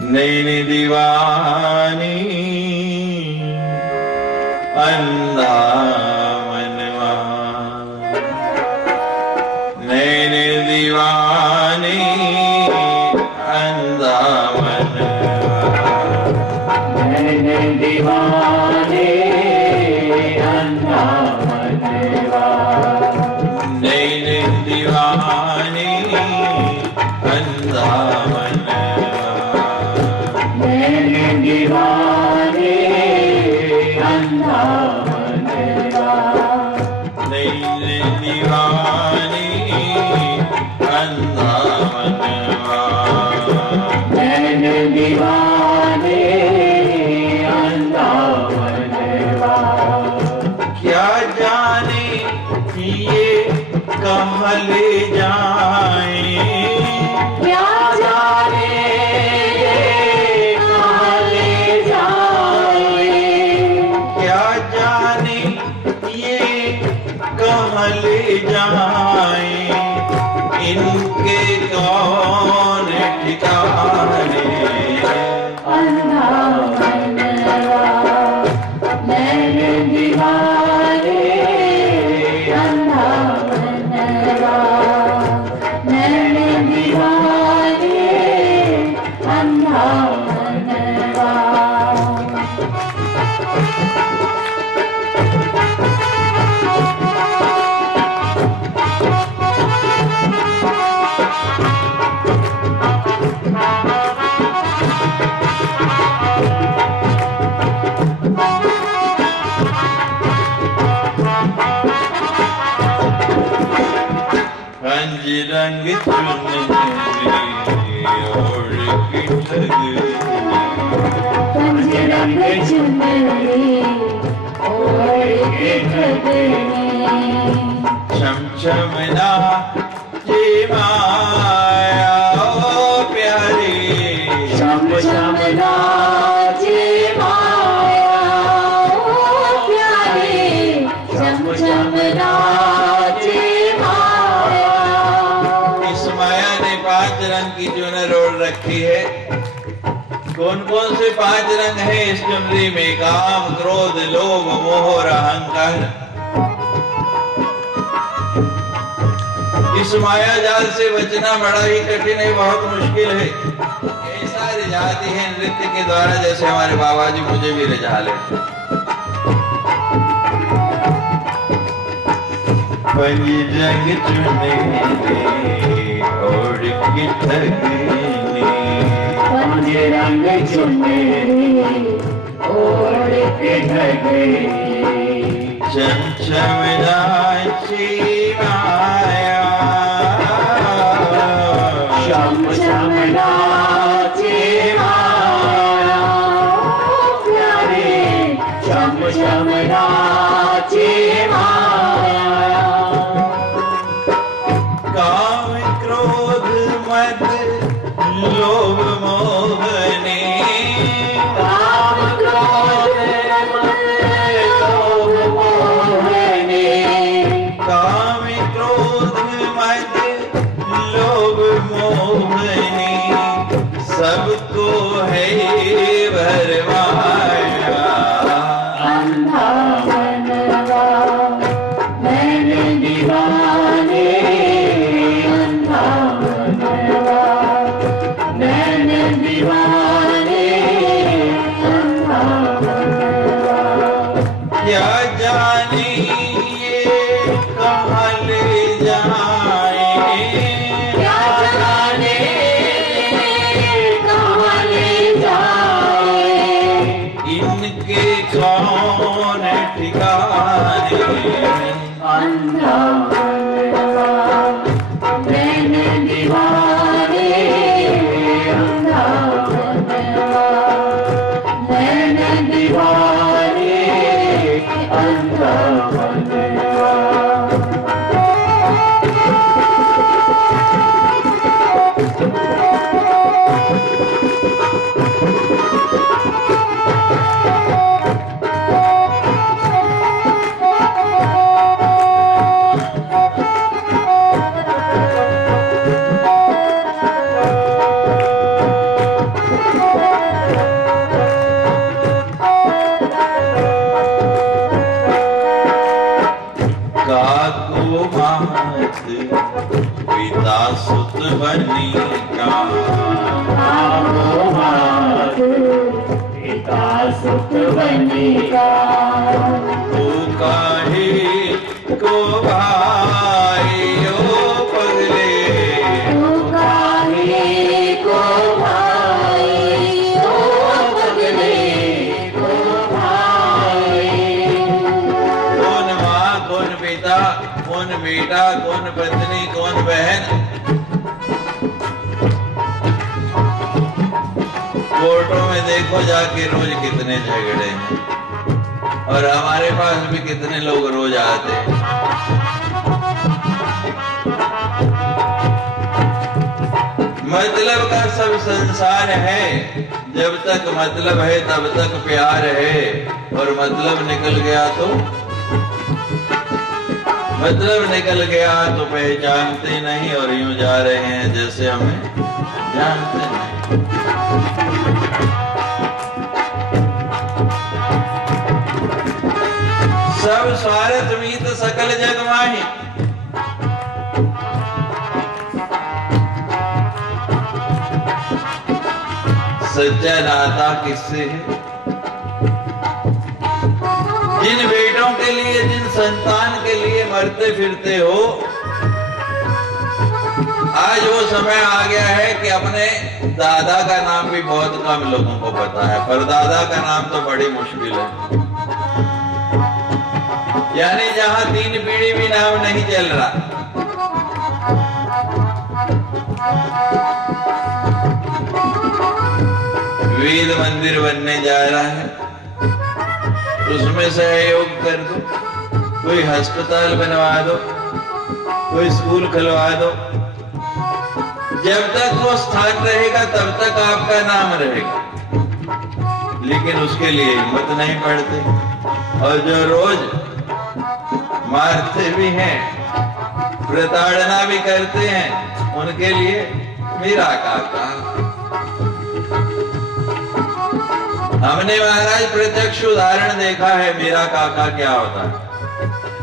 नैन दीवानी अंधा मनवा, नैन दीवानी अंधा मनवा, नैन दीवानी अंधा मनवा, नैन दीवानी अंधा मनवा, नैन दीवानी अंधा मनवा, नैन दीवानी अंधा मनवा, नैन दीवानी अंधा मनवा। क्या जाने ये कहाँ ले जाए, क्या जाने ये कहाँ ले जाए, क्या जाने ये कहाँ ले जाए, इनके कौन ठिकाने। अंधा मनवा, नैन दीवानी अंधा मनवा, नैन दीवानी अंधा मनवा। रंग रंग चुनरी ओढ़ के ठगरी, पंज रंग चुनरी ओढ़ के ठगरी, छम छम नाचे माया ओ प्यारी, शम शम नाचे माया ओ प्यारे, शम शम नाचे माया। इस माया ने 5 रंग की चुनर ओढ़ रखी है। कौन कौन से 5 रंग है इस चुनरी में? काम, क्रोध, लोभ, मोह और अहंकार। इस माया जाल से बचना बड़ा ही कठिन है, बहुत मुश्किल है। ऐसा रिझाती है नृत्य के द्वारा जैसे हमारे बाबा जी मुझे भी रिझा लेते। पंज रंग चुनरी ओढ़ के ठगरी, पंज रंग चुनरी ओढ़ के ठगरी, चम चम नाची माया, शम शम नाचे माया ओ प्यारे, शम शम नाचे माया। काम क्रोध मद लोभ मोह ने, काम क्रोध मद लोभ मोह ने, काम क्रोध मद लोभ मोह ने, सबको है भरमाया। अंधा मनवा, नैन दीवानी अंधा मनवा, नैन दीवानी अंधा मनवा। क्या जाने ये कहाँ ले जाए, क्या जाने कहाँ ले जाए, इनके कौन ठिकाने। अंधा मनवा, नैन दीवानी अंधा मनवा। का सुख बनेगा। तू काहे को भाइयो पगले, तू काहे को भाई ओ पगले को भाई। कौन माँ कौन पिता, कौन बेटा, कौन पत्नी, कौन बहन। कोर्टों में देखो जाके रोज कितने झगड़े हैं, और हमारे पास भी कितने लोग रोज आते हैं। मतलब का सब संसार है, जब तक मतलब है तब तक प्यार है, और मतलब निकल गया तो पहचानते नहीं, और यूं जा रहे हैं जैसे हमें जानते नहीं। सब स्वार्थ मीत सकल जग माही, सच्चा नाता किससे है? जिन बेटों के लिए, जिन संतान के लिए मरते फिरते हो, आज वो समय आ गया है कि अपने दादा का नाम भी बहुत कम लोगों को पता है, पर दादा का नाम तो बड़ी मुश्किल है। यानी जहां 3 पीढ़ी भी नाम नहीं चल रहा। वेद मंदिर बनने जा रहा है, उसमें सहयोग कर दो, कोई अस्पताल बनवा दो, कोई स्कूल खुलवा दो। जब तक वो स्थान रहेगा तब तक आपका नाम रहेगा, लेकिन उसके लिए हिम्मत नहीं पड़ती। और जो रोज मारते भी हैं, प्रताड़ना भी करते हैं, उनके लिए मेरा काका। हमने महाराज प्रत्यक्ष उदाहरण देखा है, मेरा काका क्या होता है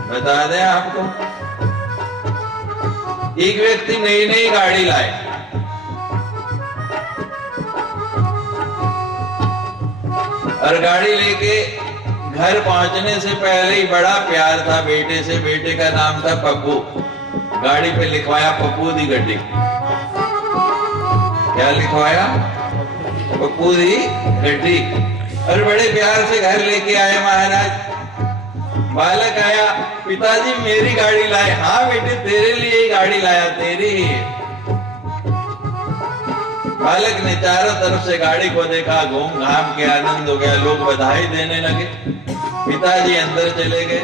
बता दें आपको। एक व्यक्ति नई नई गाड़ी लाए, और गाड़ी लेके घर पहुंचने से पहले ही बड़ा प्यार था बेटे से। बेटे का नाम था पप्पू। गाड़ी पे लिखवाया पप्पू दी गड्डी। क्या लिखवाया? पप्पू दी गड्डी। और बड़े प्यार से घर लेके आए महाराज। बालक आया, पिताजी मेरी गाड़ी लाए। हाँ बेटे तेरे लिए ही गाड़ी लाया, तेरी ही है। बालक ने चारों तरफ से गाड़ी को देखा, घूम घाम के आनंद हो गया, लोग बधाई देने लगे। पिताजी अंदर चले गए,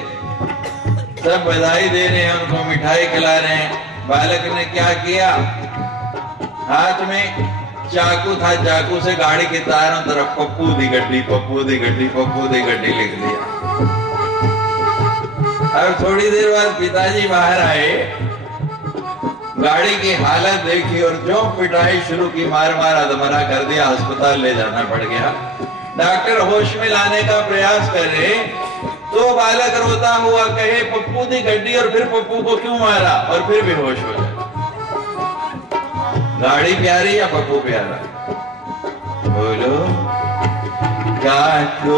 सब बधाई दे रहे हैं, उनको मिठाई खिला रहे हैं। बालक ने क्या किया, हाथ में चाकू था, चाकू से गाड़ी के चारों तरफ पप्पू दी गड्डी, पप्पू दी गड्डी, पप्पू दी गड्डी लिख दिया। अब थोड़ी देर बाद पिताजी बाहर आए, गाड़ी की हालत देखी और जो पिटाई शुरू की, मार मार अधमरा कर दिया, अस्पताल ले जाना पड़ गया। डॉक्टर होश में लाने का प्रयास करे तो बालक रोता हुआ कहे पप्पू दी गड्डी, और फिर पप्पू को क्यों मारा, और फिर बेहोश हो जाए। गाड़ी प्यारी या पप्पू प्यारा? बोलो क्या तो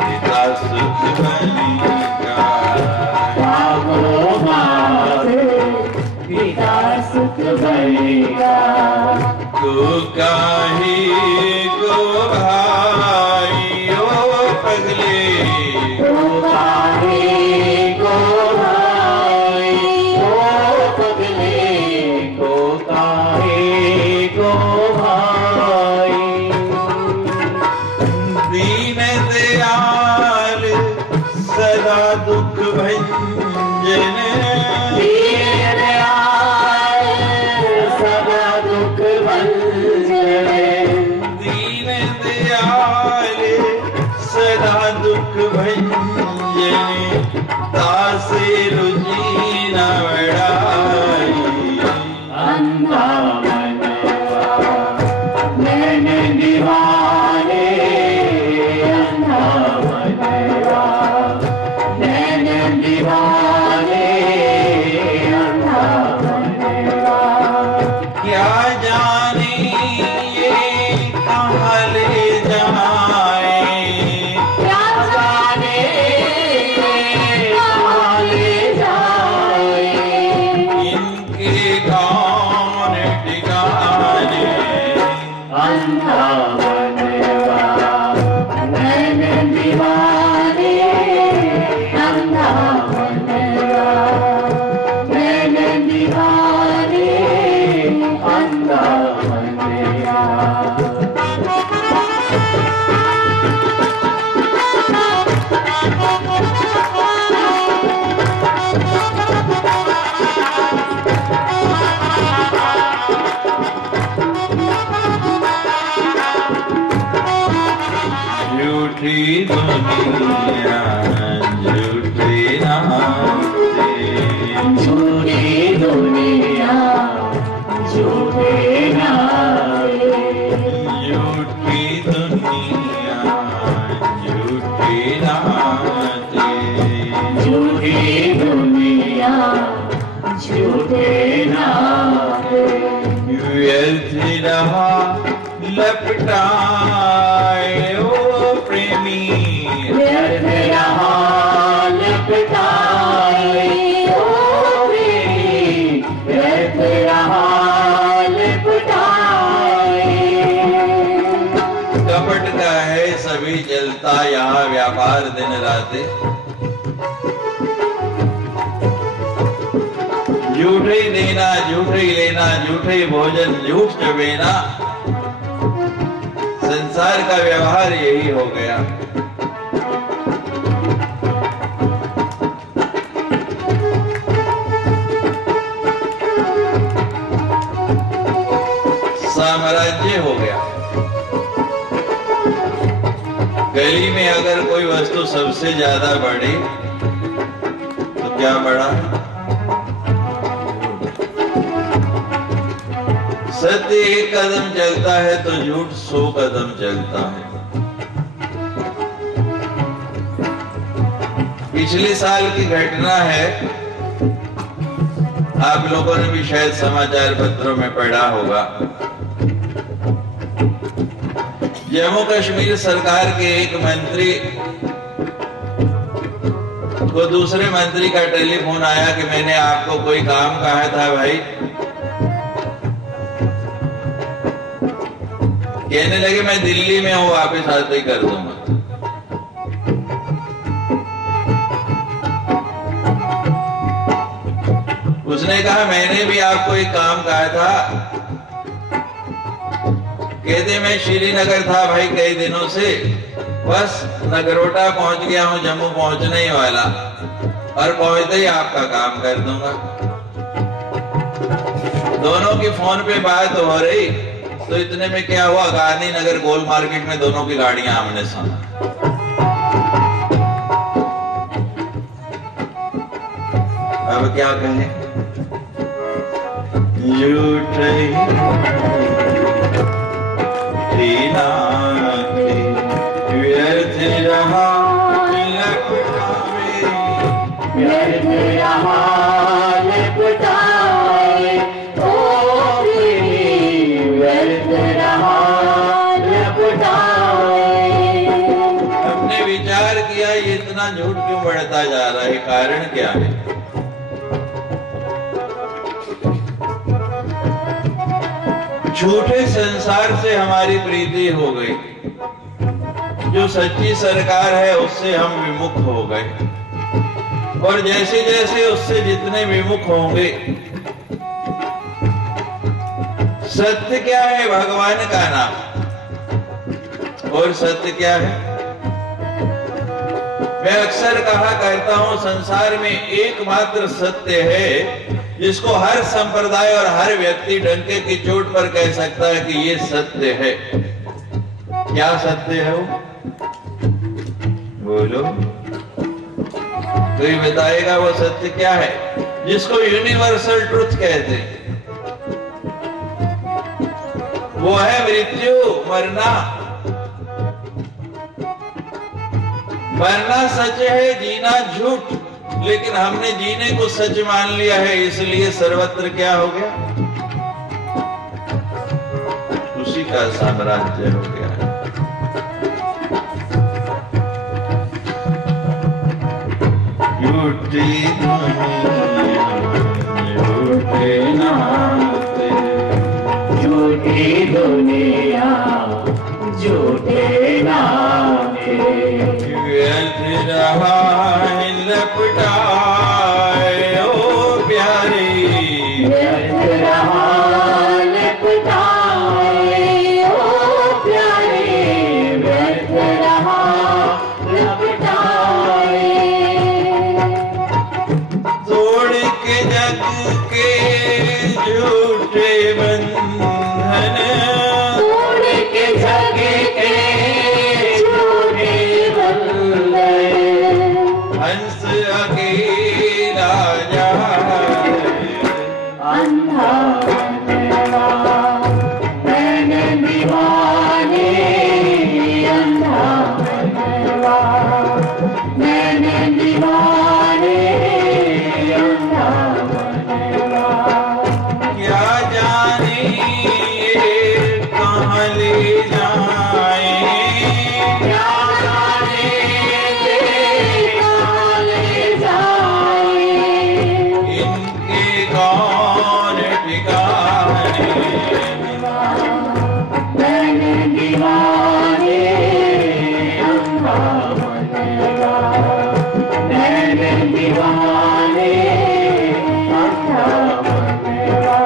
पिता सुख बनेगा, पिता सुख बनेगा। तू काहे को भाई ओ पगले, तू काहे को भाई ओ पगले को, काहे को भाई। दीन दयाल सदा दुख भंजन, दीन दयाल सदा दुख भंजन, दीन दयाल सदा दुख भंजन, तासे रुचि न बढ़ाई। अंधा मनवा नैन दीवाने, अंधा मनवा नैन दीवाने, अंधा मनवा। क्या जाने ये कहाँ ले अंधा मनवा नैन दीवाने अंधा मनवा नैन दीवाने अंधा मनवा झूठी दुनिया झूठे नाते झूठी दुनिया झूठे नारे झूठी दुनिया झूठे नाते झूठी दुनिया झूठे नारे व्यर्थ रहा लपटाए ओ प्रेमी व्यर्थ रहा लपटाए ओ प्रेमी व्यर्थ रहा लपटाए कपट का है सभी चलता यहाँ व्यापार दिन राते झूठे ही देना झूठे ही लेना झूठे ही भोजन झूठ चबेना संसार का व्यवहार यही हो गया। साम्राज्य हो गया। गली में अगर कोई वस्तु सबसे ज्यादा बढ़े तो क्या बढ़ा? सत्य एक कदम चलता है तो झूठ 100 कदम चलता है। पिछले साल की घटना है, आप लोगों ने भी शायद समाचार पत्रों में पढ़ा होगा। जम्मू कश्मीर सरकार के एक मंत्री को दूसरे मंत्री का टेलीफोन आया कि मैंने आपको कोई काम कहा था भाई। कहने लगे मैं दिल्ली में हूं, वापस आते ही कर दूंगा। उसने कहा मैंने भी आपको एक काम कहा था। कहते मैं श्रीनगर था भाई कई दिनों से, बस नगरोटा पहुंच गया हूं, जम्मू पहुंचने ही वाला, और पहुंचते ही आपका काम कर दूंगा। दोनों की फोन पे बात हो रही तो इतने में क्या हुआ, गांधीनगर गोल मार्केट में दोनों की गाड़ियां आमने सामने। अब क्या कहें? झूठ व्यर्थ रहा व्यर्थ रहा लपटाए ओ व्यर्थ रहा लपटाए। हमने विचार किया ये इतना झूठ क्यों बढ़ता जा रहा है, कारण क्या है? झूठे संसार से हमारी प्रीति हो गई, जो सच्ची सरकार है उससे हम विमुख हो गए, और जैसे जैसे उससे जितने विमुख होंगे, सत्य क्या है? भगवान का नाम। और सत्य क्या है? मैं अक्सर कहा करता हूं संसार में एकमात्र सत्य है जिसको हर संप्रदाय और हर व्यक्ति डंके की चोट पर कह सकता है कि ये सत्य है। क्या सत्य है वो? बोलो, कोई बताएगा वो सत्य क्या है जिसको यूनिवर्सल ट्रुथ कहते हैं? वो है मृत्यु, मरना। मरना सच है, जीना झूठ, लेकिन हमने जीने को सच मान लिया है, इसलिए सर्वत्र क्या हो गया? उसी का साम्राज्य हो गया है। झूठी दुनिया झूठे नाते झूठी की दुनिया झूठे नामे, व्यर्थ रहा है लपटाए ओ प्यारी, व्यर्थ रहा लपटाए ओ प्यारे, व्यर्थ रहा लपटाए। तोड़ के जग के झूठे बंधन, तोड़ के जग के झूठे बंधन, हंस अकेला जाए, अंधा बनवा नैन दीवाने, अंधा बनवा नैन दीवाने, अंधा बनवा। क्या जाने ये कहाँ ले जाए, क्या जाने ये कहाँ ले जाए, इनके कौन ठिकाने, नैन दीवाने, अंधा बनवा नैन दीवाने, अंधा बनवा।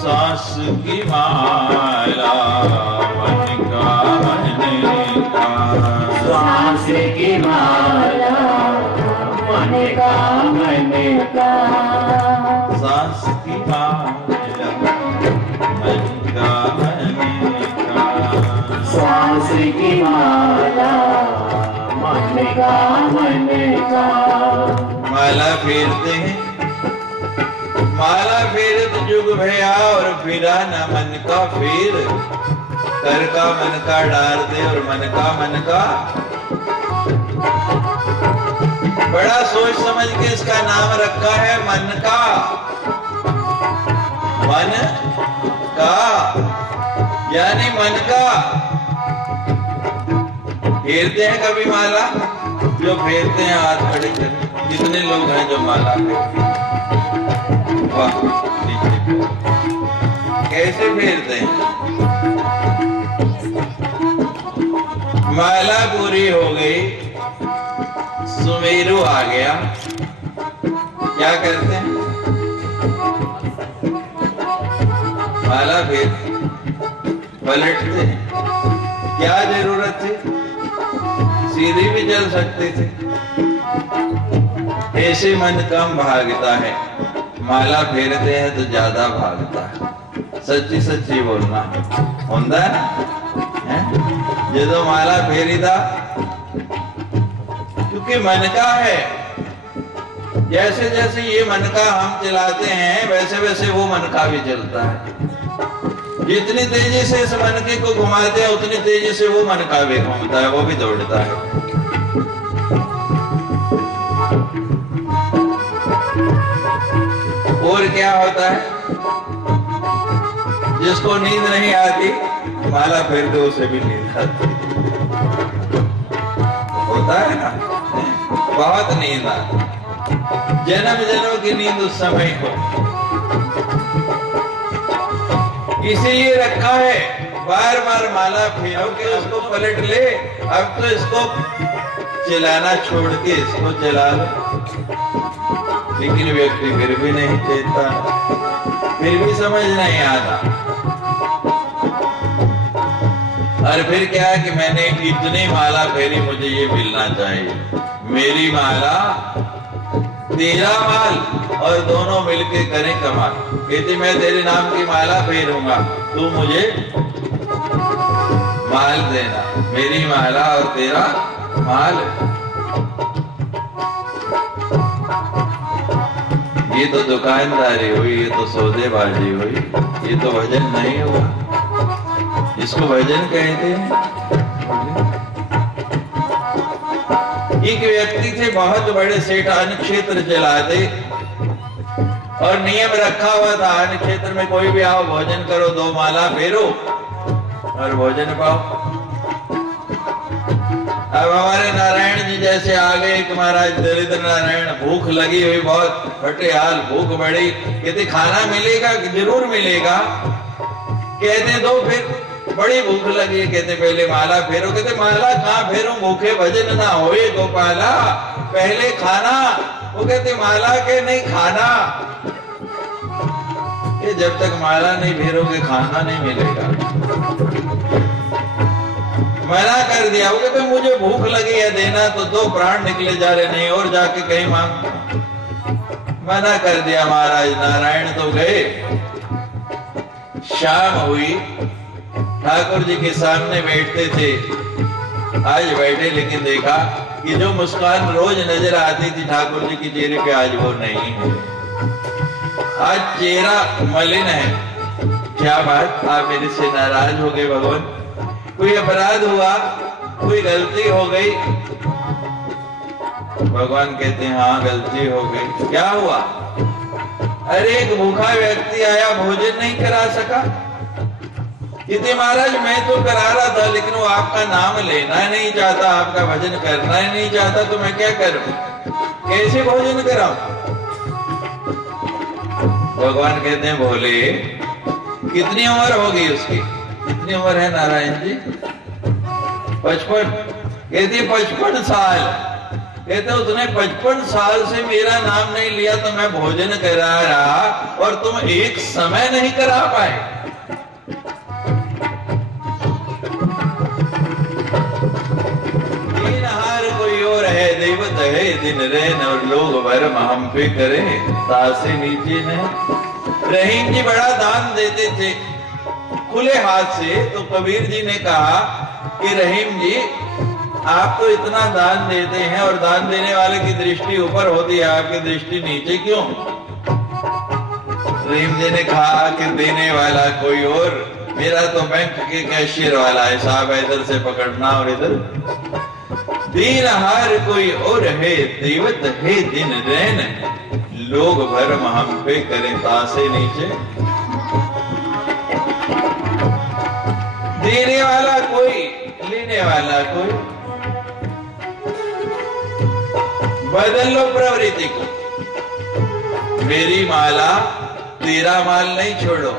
सांस की माला मन का मन का, सांस की माला मन का मन का, सांस की माला मन का मन का, सांस की माला मन का मन का। माला फेरते हैं, माला फेरे तो जुग भया और फिरा न मन का फेर, कर का मन का डार दे और मन का बड़ा सोच समझ के इसका नाम रखा है मन का, मन का यानी मन का। फेरते हैं कभी माला, जो फेरते हैं हाथ खड़े कर, कितने लोग हैं जो माला फेरते हैं? वाह, कैसे फेरते हैं? माला पूरी हो गई, सुमेरु आ गया, क्या करते हैं? माला फेर पलटते हैं। क्या जरूरत थी? सीधी भी चल सकते थे। ऐसे मन कम भागता है, माला फेरते हैं तो ज्यादा भागता है। सच्ची सच्ची बोलना होंदा है जो माला फेरी था, क्योंकि मन का है। जैसे जैसे ये मन का हम चलाते हैं, वैसे वैसे वो मन का भी चलता है। जितनी तेजी से इस मन के को घुमाते हैं, उतनी तेजी से वो मन का भी घूमता है, वो भी दौड़ता है। और क्या होता है? जिसको नींद नहीं आती, माला फेर दो उसे भी नींद आती। होता है ना, बहुत नींद आती, जन्म जन्म की नींद उस समय हो। इसीलिए रखा है बार बार माला फेरो के उसको पलट ले। अब तो इसको चलाना छोड़ के इसको चला लो, लेकिन व्यक्ति फिर भी नहीं देता, फिर भी समझ नहीं आता। और फिर क्या है कि मैंने इतनी माला फेरी, मुझे ये मिलना चाहिए। मेरी माला तेरा माल, और दोनों मिलके करें कमाल। कहते मैं तेरे नाम की माला फेरूंगा, तू मुझे माल देना। मेरी माला और तेरा माल, ये तो दुकानदारी हुई, ये तो सौदेबाजी हुई, ये तो भजन नहीं हुआ। इसको भजन कहते हैं। एक व्यक्ति थे, बहुत बड़े सेठ, अन्न क्षेत्र चलाते, और नियम रखा हुआ था अन्य क्षेत्र में कोई भी आओ भोजन करो, 2 माला फेरो और भोजन पाओ। अब हमारे नारायण जी जैसे आ गए कि महाराज दरिद्र नारायण, भूख लगी हुई बहुत, फटे हाल, भूख बड़ी, कहते खाना मिलेगा? जरूर मिलेगा। कहते दो, फिर बड़ी भूख लगी, कहते पहले माला फेरो। कहते माला कहाँ फेरो, भूखे भजन ना होए गोपाला, पहले खाना। वो कहते माला के नहीं खाना, ये जब तक माला नहीं फेरोगे खाना नहीं मिलेगा। मना कर दिया। वो कहते मुझे भूख लगी है, देना तो दो, प्राण निकले जा रहे, नहीं और जाके कहीं मांग। मना कर दिया महाराज नारायण तो गए। शाम हुई, ठाकुर जी के सामने बैठते थे, आज बैठे, लेकिन देखा कि जो मुस्कान रोज नजर आती थी ठाकुर जी के चेहरे पे आज वो नहीं है। आज चेहरा मलिन है। क्या बात, आप मेरे से नाराज हो गए भगवान? कोई अपराध हुआ, कोई गलती हो गई? भगवान कहते हैं हाँ गलती हो गई। क्या हुआ? अरे एक भूखा व्यक्ति आया, भोजन नहीं करा सका। कहते महाराज मैं तो करा रहा था, लेकिन वो आपका नाम लेना नहीं चाहता, आपका भजन करना ही नहीं चाहता, तो मैं क्या करूं? कैसे भोजन कराऊं? भगवान कहते हैं भोले, कितनी उम्र होगी उसकी? कितनी उम्र है नारायण जी? 55। कहती 55 साल। कहते उसने 55 साल से मेरा नाम नहीं लिया, तो मैं भोजन करा रहा और तुम एक समय नहीं करा पाए। दिन हार कोई और है, दैवत है दिन रहन, और लोग भरम हम पे करे, तासे नीचे नहीं। रहीम जी बड़ा दान देते थे खुले हाथ से। तो कबीर जी ने कहा कि रहीम जी आप तो इतना दान देते हैं और दान देने वाले की दृष्टि ऊपर होती है, आपकी दृष्टि नीचे क्यों? रहीम जी ने कहा कि देने वाला कोई और, मेरा तो बैंक के कैशियर वाला है साहब, इधर से पकड़ना और इधर। दीन हार कोई और है, दैवत है दिन रहन, लोग भरम हम पे करें तासे नीचे। देने वाला कोई, लेने वाला कोई। बदल लो प्रवृत्ति को। मेरी माला तेरा माल नहीं छोड़ो,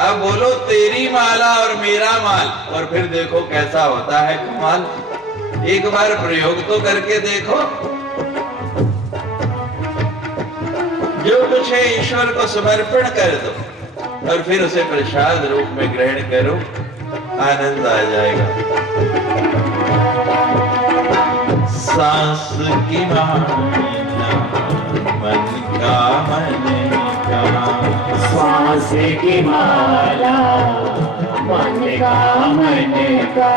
अब बोलो तेरी माला और मेरा माल, और फिर देखो कैसा होता है कमाल। एक बार प्रयोग तो करके देखो। जो कुछ है ईश्वर को समर्पण कर दो और फिर उसे प्रसाद रूप में ग्रहण करो, आनंद आ जाएगा। सांस की माला मन का मन का, सांस की माला मन का मन का,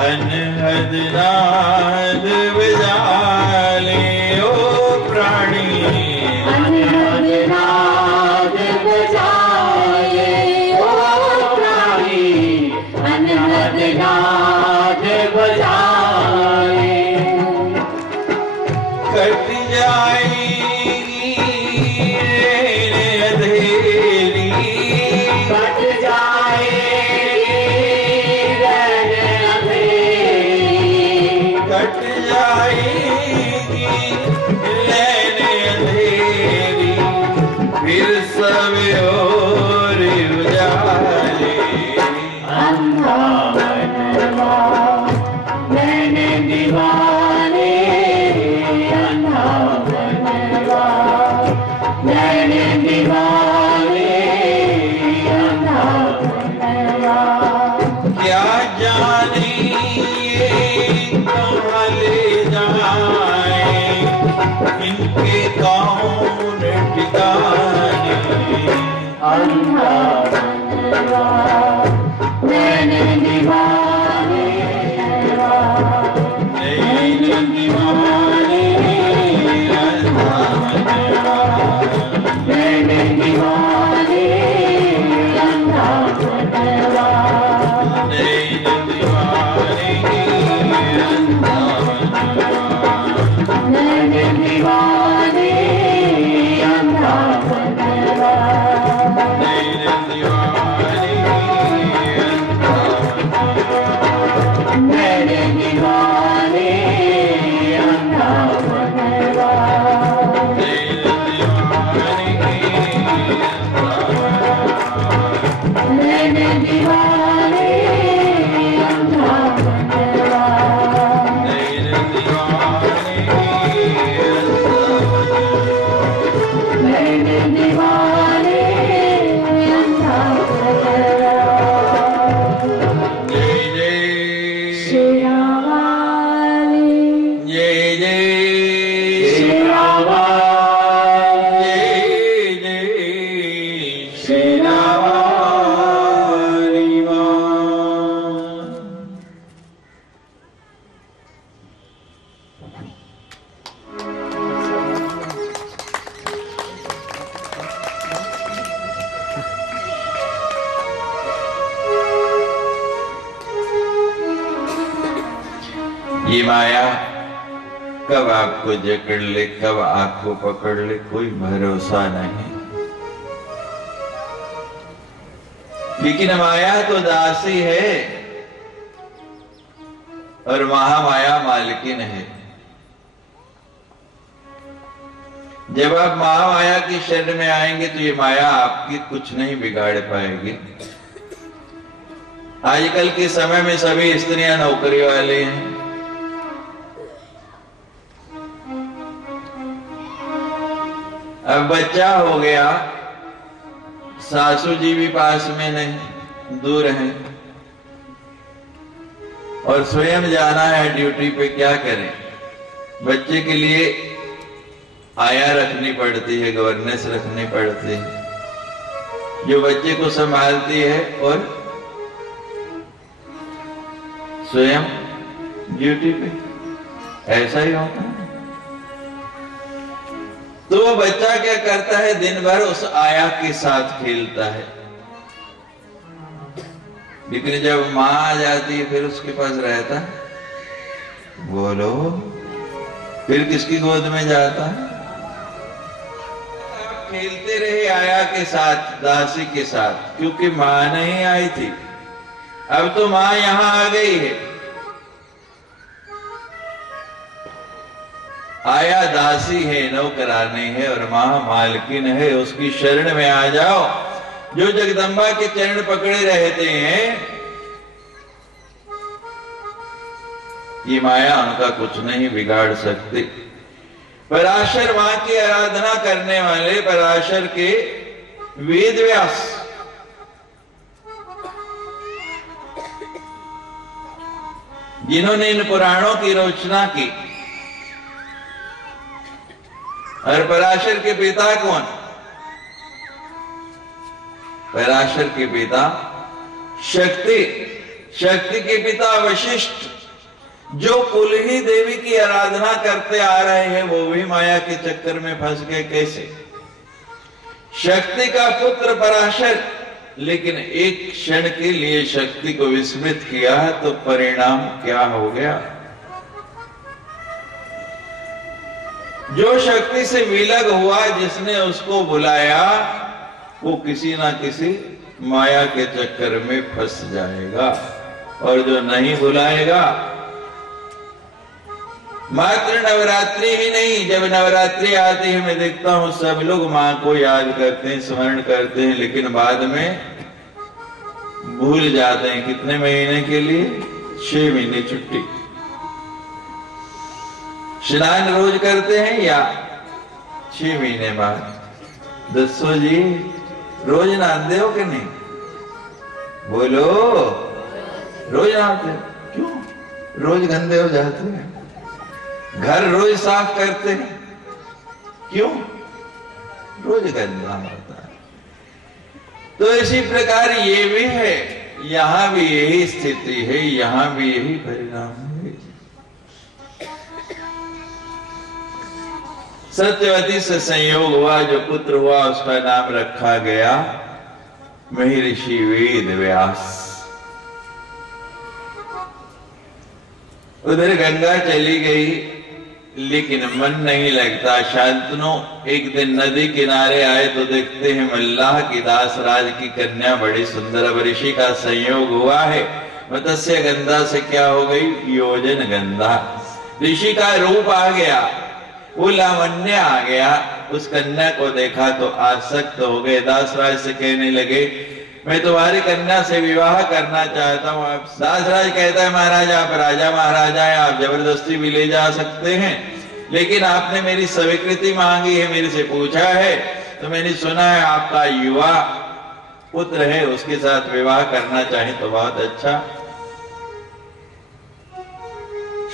अनहद नाद बजाले ओ प्राणी, अनहद नाद बजाए ओ प्राणी, अनहद नाद बजाए। कट जाएगी अंधेरी, कट जाएगी कट जाएगी लैन अंधेरी, फिर सब और उजाले। अंधा बनवा मैंने दीवाने, अंधा बनवा मैंने दीवाने, अंधा बनवा। क्या जाने ये कहाँ ले जाए, इनके कौन ठिकाने। अंधा बनवा मैंने दीवाने, नैन दीवाने अंधा बनवा, मैंने दीवाने, अंधा बनवा। नैन दीवाने अंधा बनवा। मैंने दीवाने, अंधा बनवा। शेरावाली माँ। ये माया कब आपको जकड़ ले, कब आपको पकड़ ले, कोई भरोसा नहीं। लेकिन माया तो दासी है और महामाया मालकिन है। जब आप महामाया की शरण में आएंगे तो ये माया आपकी कुछ नहीं बिगाड़ पाएगी। आजकल के समय में सभी स्त्रियां नौकरी वाले हैं। अब बच्चा हो गया, सासू जी भी पास में नहीं, दूर हैं, और स्वयं जाना है ड्यूटी पे, क्या करें? बच्चे के लिए आया रखनी पड़ती है, गवर्नेंस रखनी पड़ती है, जो बच्चे को संभालती है और स्वयं ड्यूटी पे। ऐसा ही होता है। तो वो बच्चा क्या करता है? दिन भर उस आया के साथ खेलता है, लेकिन जब मां आ जाती है फिर उसके पास रहता है। बोलो, फिर किसकी गोद में जाता है? आप खेलते रहे आया के साथ, दासी के साथ, क्योंकि मां नहीं आई थी। अब तो मां यहां आ गई है। आया दासी है, नौकरानी है, और मां मालकिन है। उसकी शरण में आ जाओ। जो जगदम्बा के चरण पकड़े रहते हैं, ये माया उनका कुछ नहीं बिगाड़ सकती। पराशर मां की आराधना करने वाले पराशर के वेद व्यास, जिन्होंने इन पुराणों की रचना की, और पराशर के पिता कौन? पराशर के पिता शक्ति, शक्ति के पिता वशिष्ठ, जो कुलही देवी की आराधना करते आ रहे हैं, वो भी माया के चक्कर में फंस गए। कैसे? शक्ति का पुत्र पराशर, लेकिन एक क्षण के लिए शक्ति को विस्मृत किया, तो परिणाम क्या हो गया? जो शक्ति से विलग हुआ, जिसने उसको बुलाया, वो किसी ना किसी माया के चक्कर में फंस जाएगा। और जो नहीं बुलाएगा, मात्र नवरात्रि ही नहीं, जब नवरात्रि आती है मैं देखता हूं सब लोग मां को याद करते हैं, स्मरण करते हैं, लेकिन बाद में भूल जाते हैं। कितने महीने के लिए? 6 महीने छुट्टी। स्नान रोज करते हैं या 6 महीने बाद? दसो जी, रोज नहाते हो कि नहीं? बोलो, रोज नहाते हो? क्यों? रोज गंदे हो जाते हैं। घर रोज साफ करते हैं, क्यों? रोज गंदा होता है। तो इसी प्रकार ये भी है, यहां भी यही स्थिति है, यहां भी यही परिणाम है। सत्यवती से संयोग हुआ, जो पुत्र हुआ उसका नाम रखा गया महर्षि वेद व्यास। उधर गंगा चली गई, लेकिन मन नहीं लगता। शांतनु एक दिन नदी किनारे आए तो देखते हैं मल्लाह की दास राज की कन्या बड़ी सुंदर। अब ऋषि का संयोग हुआ है, मत्स्य गंधा से क्या हो गई? योजन गंधा। ऋषि का रूप आ गया, वो लावण्य आ गया। उस कन्या को देखा तो आसक्त हो गए। दासराज से कहने लगे, मैं तुम्हारी कन्या से विवाह करना चाहता हूं। आप दासराज कहता है, महाराज आप राजा महाराजा हैं, आप जबरदस्ती भी ले जा सकते हैं, लेकिन आपने मेरी स्वीकृति मांगी है, मेरे से पूछा है, तो मैंने सुना है आपका युवा पुत्र है, उसके साथ विवाह करना चाहे तो बहुत अच्छा।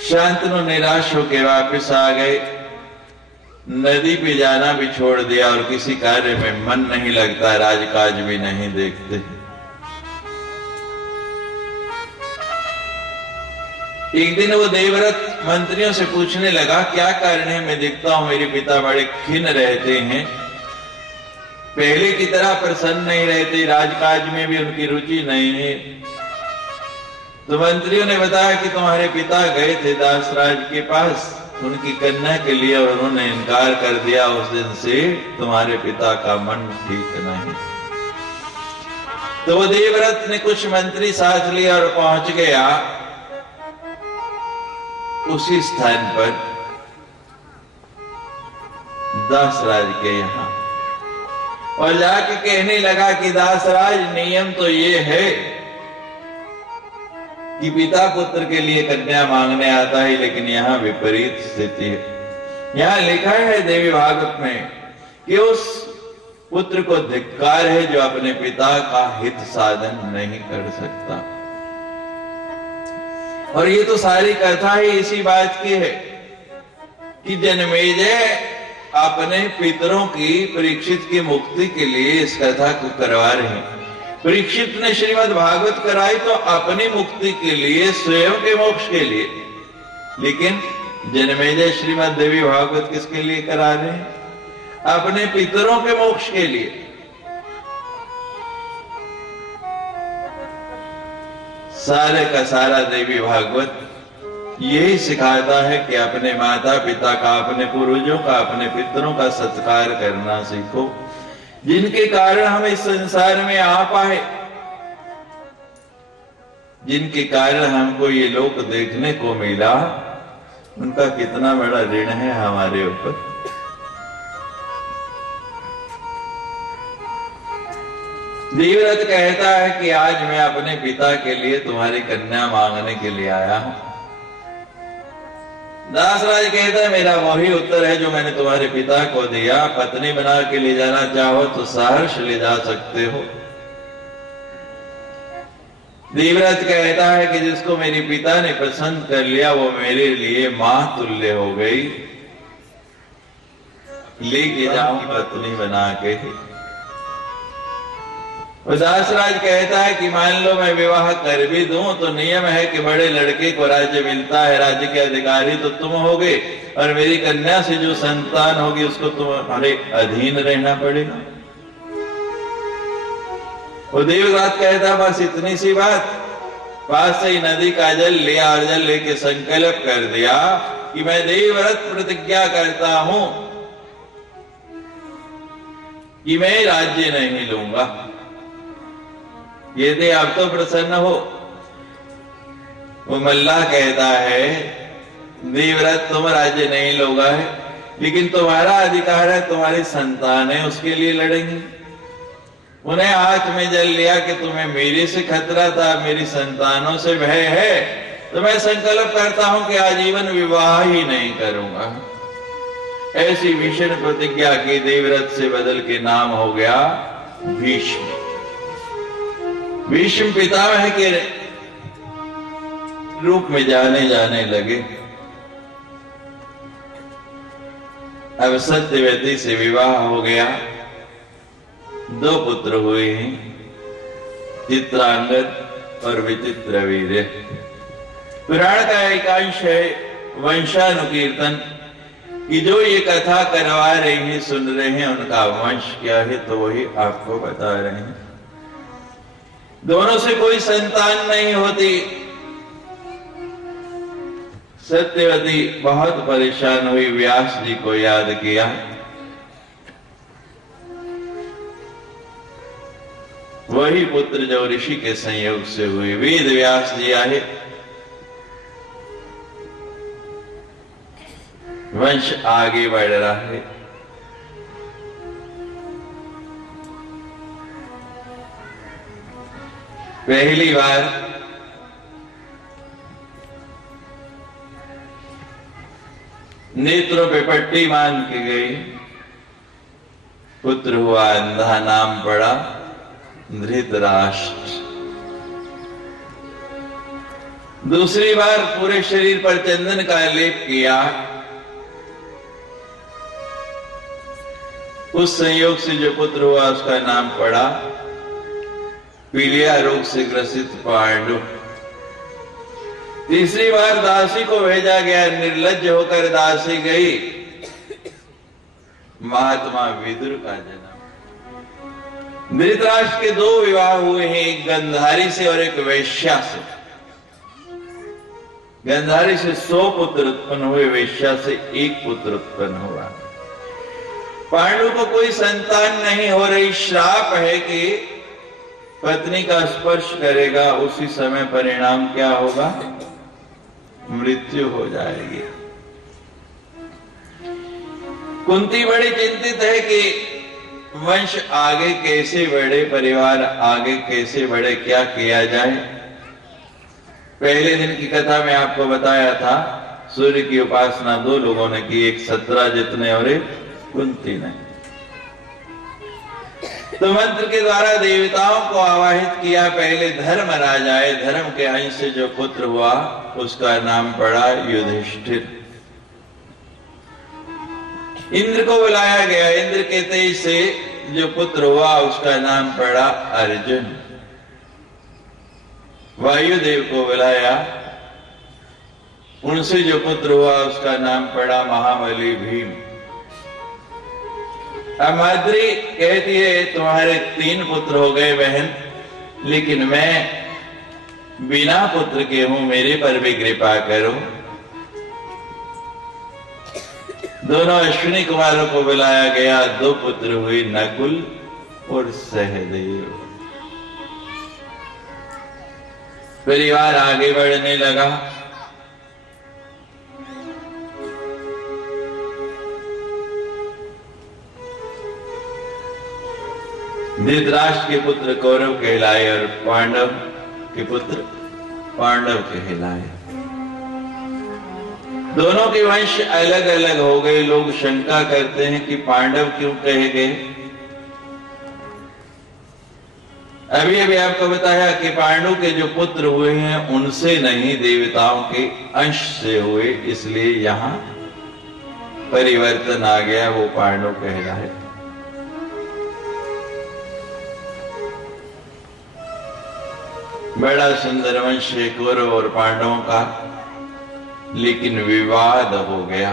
शांतनु निराश होकर वापिस आ गए। नदी पे जाना भी छोड़ दिया और किसी कार्य में मन नहीं लगता, राजकाज भी नहीं देखते। एक दिन वो देवव्रत मंत्रियों से पूछने लगा, क्या कारण है, मैं देखता हूं मेरे पिता बड़े खिन्न रहते हैं, पहले की तरह प्रसन्न नहीं रहते, राजकाज में भी उनकी रुचि नहीं है। तो मंत्रियों ने बताया कि तुम्हारे पिता गए थे दासराज के पास उनकी कन्या के लिए और उन्होंने इनकार कर दिया। उस दिन से तुम्हारे पिता का मन ठीक नहीं। तो वो देवव्रत ने कुछ मंत्री साथ लिया और पहुंच गया उसी स्थान पर दासराज के यहां और जाके कहने लगा कि दासराज, नियम तो ये है कि पिता पुत्र के लिए कन्या मांगने आता है, लेकिन यहाँ विपरीत स्थिति है। यहाँ लिखा है देवी भागवत में कि उस पुत्र को धिक्कार है जो अपने पिता का हित साधन नहीं कर सकता। और ये तो सारी कथा ही इसी बात की है कि जन्मेजय अपने पितरों की, परीक्षित की मुक्ति के लिए इस कथा को करवा रहे हैं। परीक्षित ने श्रीमद् भागवत कराई तो अपनी मुक्ति के लिए, स्वयं के मोक्ष के लिए, लेकिन जन्मेजय श्रीमद् देवी भागवत किसके लिए करा रहे हैं? अपने पितरों के मोक्ष के लिए। सारे का सारा देवी भागवत यही सिखाता है कि अपने माता पिता का, अपने पूर्वजों का, अपने पितरों का सत्कार करना सीखो, जिनके कारण हम इस संसार में आ पाए, जिनके कारण हमको ये लोक देखने को मिला, उनका कितना बड़ा ऋण है हमारे ऊपर। देवव्रत कहता है कि आज मैं अपने पिता के लिए तुम्हारी कन्या मांगने के लिए आया हूं। दासराज कहता है, मेरा वही उत्तर है जो मैंने तुम्हारे पिता को दिया, पत्नी बना के ले जाना चाहो तो सहर्ष ले जा सकते हो। देवव्रत कहता है कि जिसको मेरे पिता ने पसंद कर लिया वो मेरे लिए मां तुल्य हो गई, लेके जाऊं पत्नी बना के। दासराज कहता है कि मान लो मैं विवाह कर भी दूं तो नियम है कि बड़े लड़के को राज्य मिलता है, राज्य के अधिकारी तो तुम होगे और मेरी कन्या से जो संतान होगी उसको तुम्हारे अधीन रहना पड़ेगा। वो देवव्रत कहता बस इतनी सी बात। पास से ही नदी का जल लिया और जल लेके संकल्प कर दिया कि मैं देवव्रत प्रतिज्ञा करता हूं कि मैं राज्य नहीं लूंगा, यदि आप तो प्रसन्न हो। वो मल्लाह कहता है, देवव्रत तुम राज्य नहीं लोगा है, लेकिन तुम्हारा अधिकार है, तुम्हारी संतान है, उसके लिए लड़ेंगे। उन्हें हाथ में जल लिया कि तुम्हें मेरे से खतरा था, मेरी संतानों से भय है, तो मैं संकल्प करता हूं कि आजीवन विवाह ही नहीं करूंगा। ऐसी भीषण प्रतिज्ञा की देवव्रत से बदल के नाम हो गया भीष्म। भीष्म पितामह के रूप में जाने लगे। अब सत्यवती से विवाह हो गया, 2 पुत्र हुए हैं, चित्रांगद और विचित्रवीर्य। पुराण का एकांश है वंशानुकीर्तन कि जो ये कथा करवा रहे हैं, सुन रहे हैं, उनका वंश क्या है, तो वही आपको बता रहे हैं। दोनों से कोई संतान नहीं होती। सत्यवती बहुत परेशान हुई, व्यास जी को याद किया। वही पुत्र जो ऋषि के संयोग से हुए, वेद व्यास जी आए। वंश आगे बढ़ रहा है। पहली बार नेत्रों पे पट्टी बांध के गई, पुत्र हुआ अंधा, नाम पड़ा धृतराष्ट्र। दूसरी बार पूरे शरीर पर चंदन का लेप किया, उस संयोग से जो पुत्र हुआ उसका नाम पड़ा पीलिया रोग से ग्रसित पांडु। तीसरी बार दासी को भेजा गया, निर्लज्ज होकर दासी गई। महात्मा विदुर का जन्म। धृतराष्ट्र के दो विवाह हुए हैं, एक गंधारी से और एक वेश्या से। गंधारी से 100 पुत्र उत्पन्न हुए, वेश्या से 1 पुत्र उत्पन्न हुआ। पांडु को कोई संतान नहीं हो रही। श्राप है कि पत्नी का स्पर्श करेगा, उसी समय परिणाम क्या होगा? मृत्यु हो जाएगी। कुंती बड़ी चिंतित है कि वंश आगे कैसे बढ़े, परिवार आगे कैसे बढ़े, क्या किया जाए। पहले दिन की कथा में आपको बताया था, सूर्य की उपासना 2 लोगों ने की, एक 17 ने और एक कुंती ने। तो मंत्र के द्वारा देवताओं को आवाहित किया, पहले धर्म राजाए, धर्म के अंश से जो पुत्र हुआ उसका नाम पड़ा युधिष्ठिर। इंद्र को बुलाया गया, इंद्र के तेज से जो पुत्र हुआ उसका नाम पड़ा अर्जुन। वायुदेव को बुलाया, उनसे जो पुत्र हुआ उसका नाम पड़ा महाबली भीम। अब माद्री कहती है तुम्हारे 3 पुत्र हो गए बहन, लेकिन मैं बिना पुत्र के हूं, मेरे पर भी कृपा करो। दोनों अश्विनी कुमारों को बुलाया गया, 2 पुत्र हुए, नकुल और सहदेव। परिवार आगे बढ़ने लगा। धृतराष्ट्र के पुत्र कौरव कहलाए और पांडव के पुत्र पांडव कहलाए। दोनों के वंश अलग अलग हो गए। लोग शंका करते हैं कि पांडव क्यों कहे गए। अभी अभी आपको बताया कि पांडु के जो पुत्र हुए हैं उनसे नहीं, देवताओं के अंश से हुए, इसलिए यहां परिवर्तन आ गया, वो पांडु कहलाए। बड़ा सुंदर वंश है कौरव और पांडवों का, लेकिन विवाद हो गया।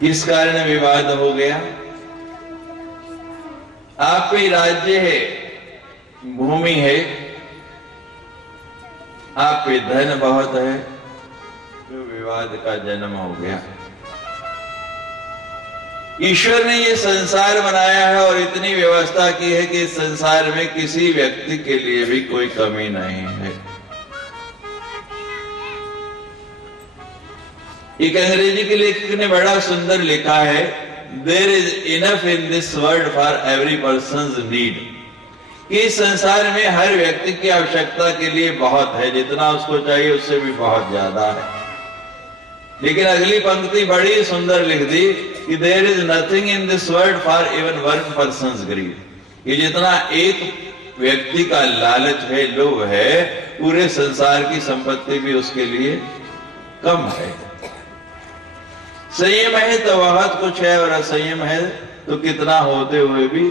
किस कारण विवाद हो गया? आप पे राज्य है, भूमि है, आप पे धन बहुत है, तो विवाद का जन्म हो गया। ईश्वर ने ये संसार बनाया है और इतनी व्यवस्था की है कि इस संसार में किसी व्यक्ति के लिए भी कोई कमी नहीं है। एक अंग्रेजी के लेखक ने बड़ा सुंदर लिखा है, there is enough in this world for every person's need. कि इस संसार में हर व्यक्ति की आवश्यकता के लिए बहुत है, जितना उसको चाहिए उससे भी बहुत ज्यादा है। लेकिन अगली पंक्ति बड़ी सुंदर लिख दी कि there is nothing in this world for even 1 person's greed. कि जितना एक व्यक्ति का लालच है, लोभ है, पूरे संसार की संपत्ति भी उसके लिए कम है। संयम है तो बहुत कुछ है, और असंयम है तो कितना होते हुए भी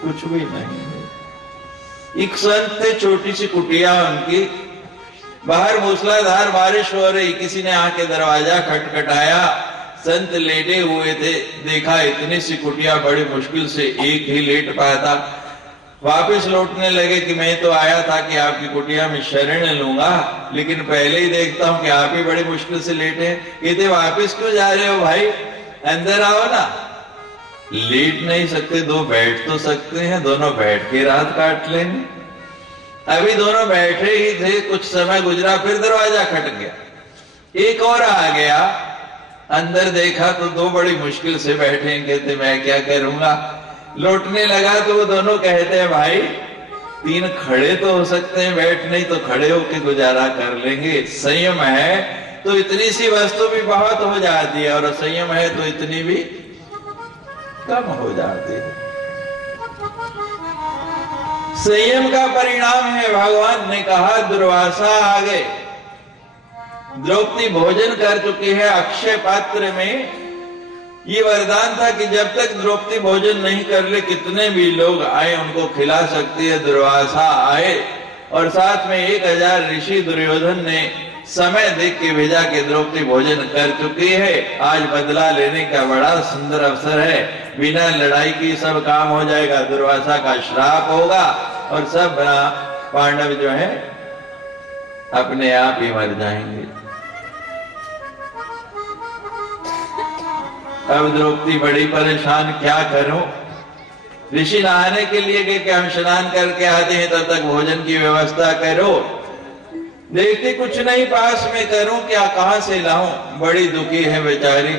कुछ भी नहीं है। एक संत थे, छोटी सी कुटिया उनकी, बाहर मूसलाधार बारिश हो रही, किसी ने आके दरवाजा खटखटाया, संत लेटे हुए थे, देखा इतनी सी कुटिया बड़ी मुश्किल से एक ही लेट पाया था। वापस लौटने लगे कि मैं तो आया था कि आपकी कुटिया में शरण लूंगा, लेकिन पहले ही देखता हूं कि आप ही बड़ी मुश्किल से लेटे हैं। कहते वापस क्यों जा रहे हो भाई, अंदर आओ ना। लेट नहीं सकते, 2 बैठ तो सकते हैं, दोनों बैठ के रात काट लेंगे। अभी दोनों बैठे ही थे, कुछ समय गुजरा, फिर दरवाजा खटक गया, एक और आ गया। अंदर देखा तो 2 बड़ी मुश्किल से बैठे हैं। कहते मैं क्या करूंगा। लौटने लगा तो वो दोनों कहते हैं भाई 3 खड़े तो हो सकते हैं, बैठ नहीं तो खड़े होके गुजारा कर लेंगे। संयम है तो इतनी सी वस्तु भी बहुत हो जाती है, और असंयम है तो इतनी भी कम हो जाती है। संयम का परिणाम है, भगवान ने कहा दुर्वासा आ गए, द्रौपदी भोजन कर चुकी है, अक्षय पात्र में ये वरदान था कि जब तक द्रौपदी भोजन नहीं कर ले, कितने भी लोग आए उनको खिला सकती है। दुर्वासा आए और साथ में 1000 ऋषि दुर्योधन ने समय देख के भेजा कि द्रौपदी भोजन कर चुकी है, आज बदला लेने का बड़ा सुंदर अवसर है, बिना लड़ाई की सब काम हो जाएगा, दुर्वासा का श्राप होगा और सब पांडव जो है अपने आप ही मर जाएंगे। अब द्रौपदी बड़ी परेशान, क्या करो। ऋषि नहाने के लिए गए कि हम स्नान करके आते हैं, तब तक भोजन की व्यवस्था करो। देखते कुछ नहीं पास में, करूं क्या, कहां से लाऊं, बड़ी दुखी है बेचारी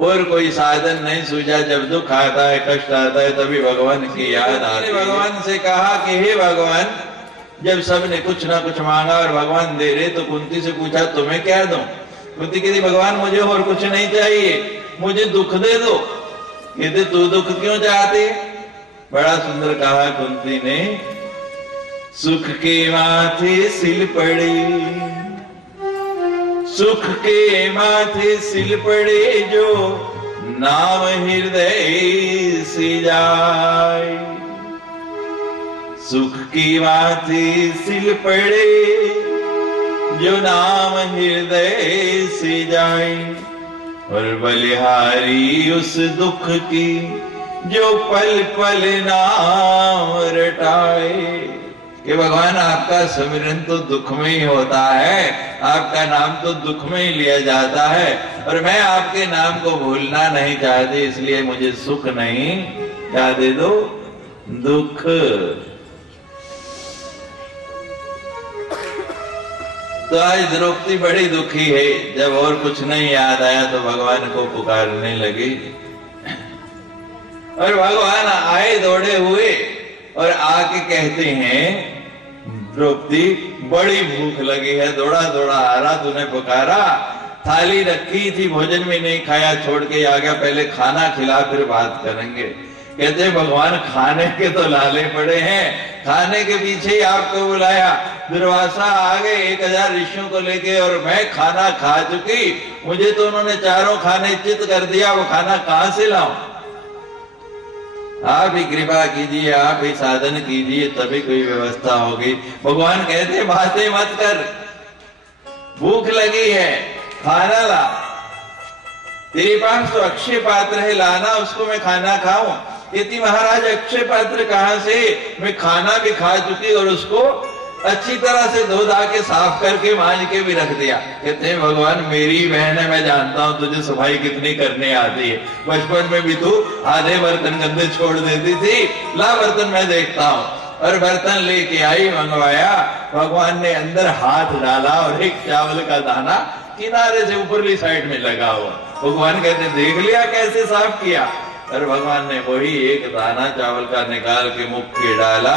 और कोई साधन नहीं सूझा। जब दुख आता है, कष्ट आता है, तभी भगवान की याद आती है। भगवान से कहा कि हे भगवान, जब सबने कुछ ना कुछ मांगा और भगवान दे रहे, तो कुंती से पूछा तुम्हें क्या दूं। कुंती कहती भगवान मुझे और कुछ नहीं चाहिए, मुझे दुख दे दो। कहते तू दुख क्यों चाहती। बड़ा सुंदर कहा कुंती ने, सुख के माथे सिल पड़े, सुख के माथे सिल पड़े, जो नाम हृदय से जाए। सुख की माथे सिल पड़े, जो नाम हृदय से जाए। और बलिहारी उस दुख की, जो पल पल नाम रटाए। कि भगवान आपका सिमरन तो दुख में ही होता है, आपका नाम तो दुख में ही लिया जाता है, और मैं आपके नाम को भूलना नहीं चाहती, इसलिए मुझे सुख नहीं, क्या दे दो, दुख। तो आज द्रौपदी बड़ी दुखी है। जब और कुछ नहीं याद आया तो भगवान को पुकारने लगी और भगवान आए दौड़े हुए और आके कहते हैं, द्रौपदी बड़ी भूख लगी है, दौड़ा दौड़ा आ रहा, तूने पुकारा, थाली रखी थी, भोजन में नहीं खाया, छोड़ के आ गया, पहले खाना खिला फिर बात करेंगे। कहते भगवान खाने के तो लाले पड़े हैं, खाने के पीछे ही आपको बुलाया। दुर्वासा आ गए 1000 ऋषियों को लेके और मैं खाना खा चुकी, मुझे तो उन्होंने चारों खाने चित कर दिया, वो खाना कहां से लाऊं। आप ही कृपा कीजिए, आप ही साधन कीजिए, तभी कोई व्यवस्था होगी। भगवान कहते बातें मत कर, भूख लगी है, खाना ला, तेरे पास तो अक्षय पात्र है, लाना, उसको मैं खाना खाऊं। कहती महाराज अक्षय पात्र कहां से, मैं खाना भी खा चुकी और उसको अच्छी तरह से धो धा के साफ करके मांज के भी रख दिया। कहते हैं भगवान मेरी बहन है, मैं जानता हूं तुझे सफाई कितनी करने आती है, बचपन में भी तू आधे बर्तन गंदे छोड़ देती थी, ला बर्तन मैं देखता हूं। और बर्तन लेके आई, मंगवाया, भगवान ने अंदर हाथ डाला और एक चावल का दाना किनारे से ऊपरली साइड में लगा हुआ। भगवान कहते देख लिया कैसे साफ किया। और भगवान ने वही एक दाना चावल का निकाल के मुख के डाला,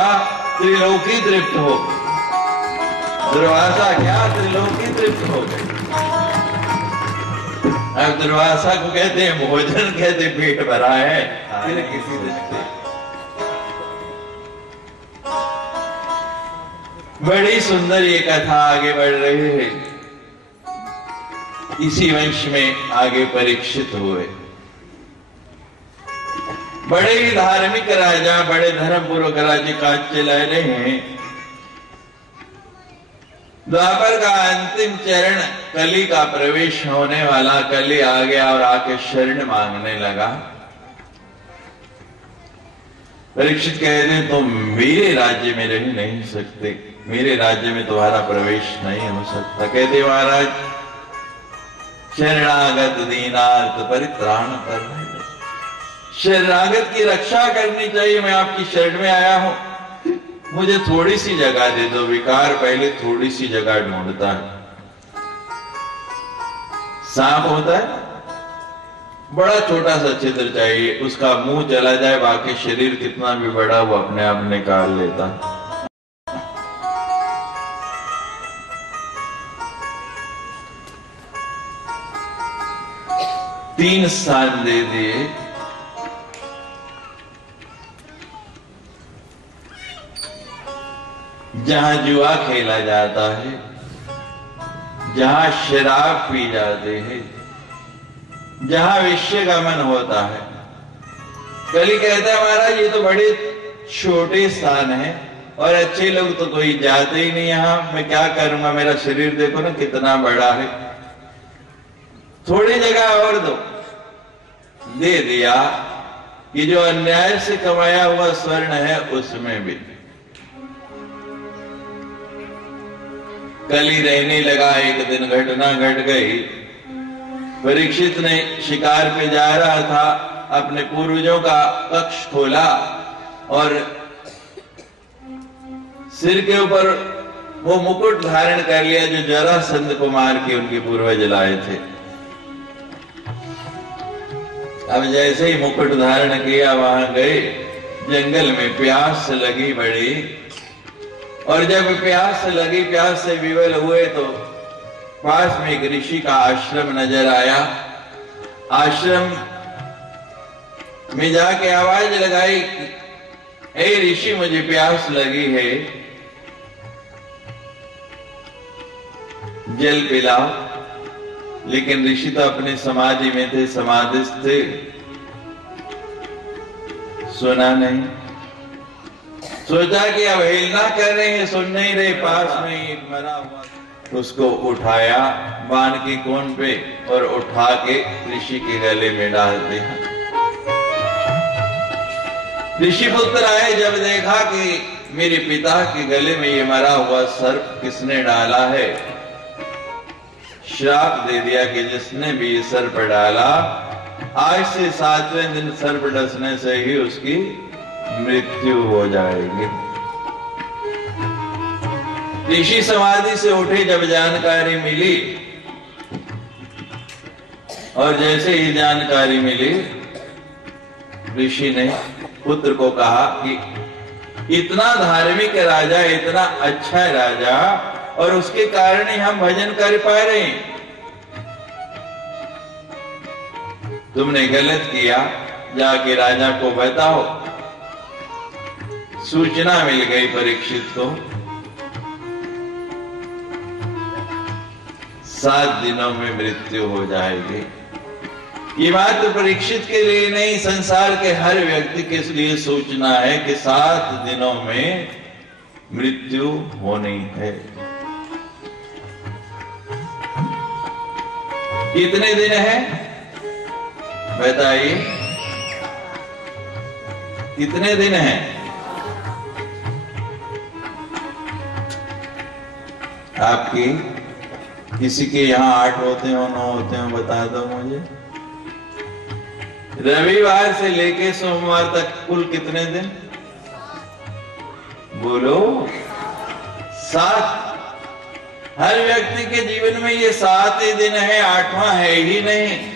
त्रिलोकी तृप्त हो गई। दुर्वासा क्या, त्रिलोकी तृप्त हो गई। अब दुर्वासा को कहते हैं भोजन, कहते पेट भरा है, फिर किसी दिन बड़ी सुंदर ये कथा आगे बढ़ रही है। इसी वंश में आगे परीक्षित हुए, बड़े ही धार्मिक राजा, बड़े धर्मपूर्वक राज्य काज चला रहे हैं। द्वापर का अंतिम चरण, कली का प्रवेश होने वाला, कली आ गया और आके शरण मांगने लगा। परीक्षित कहते तुम मेरे राज्य में रह नहीं सकते, मेरे राज्य में तुम्हारा प्रवेश नहीं हो सकता। कहते महाराज शरणागत दीनार्थ परित्राण पर, शरणागत की रक्षा करनी चाहिए, मैं आपकी शरण में आया हूं, मुझे थोड़ी सी जगह दे दो। विकार पहले थोड़ी सी जगह ढूंढता है। सांप होता है, बड़ा छोटा सा छिद्र चाहिए, उसका मुंह चला जाए, बाकी शरीर कितना भी बड़ा वो अपने आप निकाल लेता है। तीन स्थान दे दिए, जहां जुआ खेला जाता है, जहां शराब पी जाते हैं, जहां विषय का मन होता है। कली कहता है महाराज ये तो बड़े छोटे स्थान है और अच्छे लोग तो कोई जाते ही नहीं यहां, मैं क्या करूंगा, मेरा शरीर देखो ना कितना बड़ा है, थोड़ी जगह और दो। दे दिया कि जो अन्याय से कमाया हुआ स्वर्ण है उसमें भी। कली रहने लगा। एक दिन घटना घट गई। परीक्षित ने शिकार पे जा रहा था, अपने पूर्वजों का कक्ष खोला और सिर के ऊपर वो मुकुट धारण कर लिया जो जरासंध को मार के उनके पूर्वज लाए थे। अब जैसे ही मुकुट धारण किया वहां गए, जंगल में प्यास लगी बड़ी, और जब प्यास लगी, प्यास से विवल हुए तो पास में एक ऋषि का आश्रम नजर आया। आश्रम में जाके आवाज लगाई, हे ऋषि मुझे प्यास लगी है, जल पिलाओ। लेकिन ऋषि तो अपनी समाधि में थे, समाधिस्थ थे, सुना नहीं। सोचा कि अवहेलना कर रहे हैं, सुन नहीं रहे। पास में एक मरा हुआ, उसको उठाया बाण की कोन पे और उठा के ऋषि के गले में डाल दिया। ऋषि पुत्र आए, जब देखा कि मेरे पिता के गले में ये मरा हुआ सर्प किसने डाला है, श्राप दे दिया कि जिसने भी ये सर्प डाला आज से 7वें दिन सर्प डसने से ही उसकी मृत्यु हो जाएगी। ऋषि समाधि से उठे, जब जानकारी मिली, और जैसे ही जानकारी मिली, ऋषि ने पुत्र को कहा कि इतना धार्मिक राजा, इतना अच्छा राजा, और उसके कारण ही हम भजन कर पा रहे हैं। तुमने गलत किया, जाके राजा को बताओ। सूचना मिल गई परीक्षित को। 7 दिनों में मृत्यु हो जाएगी। ये बात तो परीक्षित के लिए नहीं, संसार के हर व्यक्ति के लिए सूचना है कि 7 दिनों में मृत्यु होनी है। कितने दिन है बताइए, कितने दिन है? आपकी किसी के यहाँ 8 होते हो, 9 होते हो, बता दो मुझे। रविवार से लेके सोमवार तक कुल कितने दिन बोलो? 7। हर व्यक्ति के जीवन में ये 7 ही दिन है, 8वां है ही नहीं।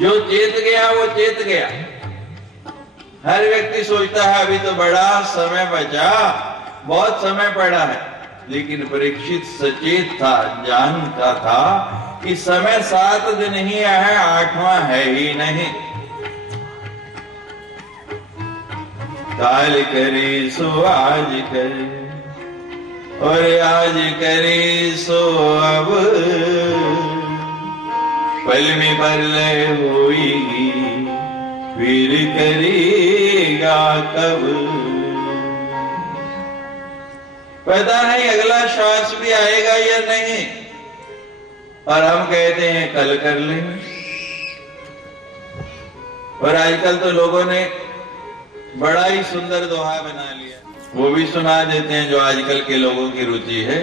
जो चेत गया वो चेत गया। हर व्यक्ति सोचता है अभी तो बड़ा समय बचा, बहुत समय पड़ा है, लेकिन परीक्षित सचेत था, जानता था कि समय 7 दिन ही है, 8वां है ही नहीं। काल करे सो आज करे, और आज करे सो अब, पल में परलय होएगी, फिर करेगा कब। पता नहीं अगला श्वास भी आएगा या नहीं, और हम कहते हैं कल कर लेंगे। और आजकल तो लोगों ने बड़ा ही सुंदर दोहा बना लिया, वो भी सुना देते हैं जो आजकल के लोगों की रुचि है।